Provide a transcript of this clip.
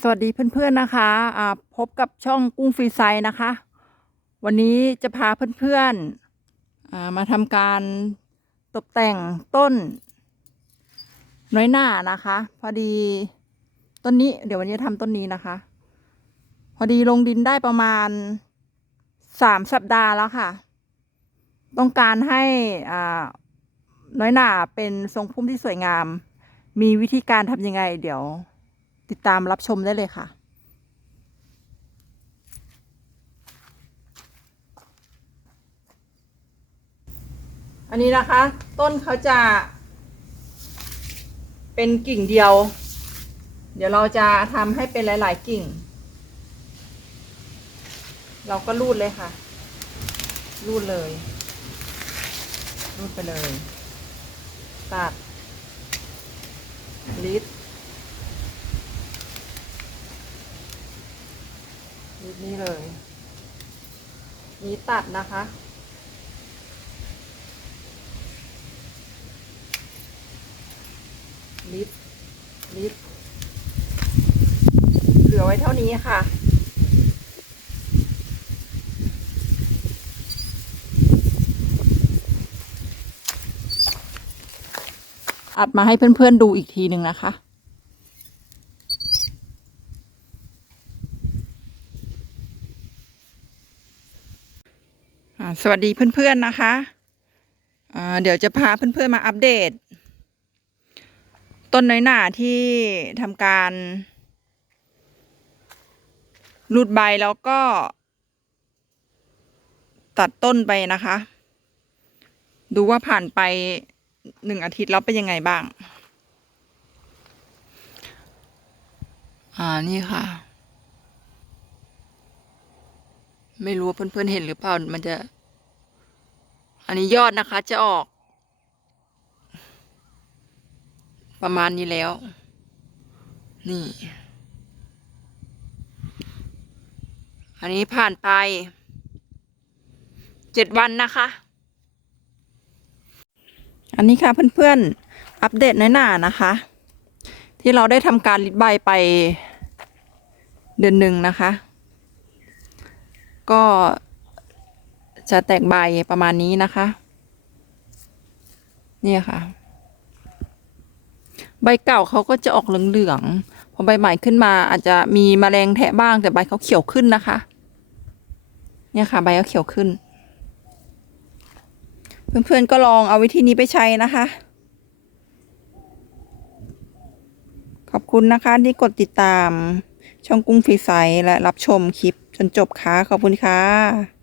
สวัสดีเพื่อนๆนะคะพบกับช่องกุ้งฟรีไซน์นะคะ วันนี้จะพาเพื่อนๆอมาทำการตกแต่งต้น น้อยหน้านะคะ พอดีต้นนี้เดี๋ยววันนี้ทำต้นนี้นะคะ พอดีลงดินได้ประมาณสามสัปดาห์แล้วค่ะ ต้องการให้น้อยหน้าเป็นทรงพุ่มที่สวยงาม มีวิธีการทำยังไง เดี๋ยว ติดตามรับชมได้เลยค่ะ อันนี้นะคะ ต้นเขาจะ เป็นกิ่งเดียว เดี๋ยวเราจะทำให้เป็นหลาย ๆ กิ่ง เราก็รูดเลยค่ะ รูดเลย รูดไปเลย ตัดลิด นิดนี้เลย นี้ตัดนะคะ ลิดลิดเหลือไว้เท่านี้ค่ะ อัดมาให้เพื่อนๆดูอีกทีหนึ่งนะคะ สวัสดีเพื่อนๆนะคะเดี๋ยวจะพาเพื่อนๆมาอัปเดต ต้นน้อยหน่าที่ทำการรูดใบแล้วก็ ตัดต้นไปนะคะ ดูว่าผ่านไปหนึ่งอาทิตย์แล้วเป็นยังไงบ้าง อ่านี่ค่ะ ไม่รู้ว่าเพื่อนๆเห็นหรือเปล่ามันจะ อันนี้ยอดนะคะจะออก ประมาณนี้แล้ว นี่ อันนี้ผ่านไปเจ็ดวันนะคะ อันนี้ค่ะเพื่อนๆ อัปเดตในหน้านะคะ ที่เราได้ทำการลิดใบไปเดือนหนึ่งนะคะ ก็ จะแตกใบประมาณนี้นะคะ เนี่ยค่ะ ใบเก่าเขาก็จะออกเหลืองๆพอใบใหม่ขึ้นมาอาจจะมีแมลงแทะบ้างแต่ใบเขาเขียวขึ้นนะคะ เนี่ยค่ะ ใบเขาเขียวขึ้น เพื่อนๆก็ลองเอาวิธีนี้ไปใช้นะคะ ขอบคุณนะคะที่กดติดตามช่องกุ้งฟรีไซส์และรับชมคลิปจนจบค่ะขอบคุณค่ะ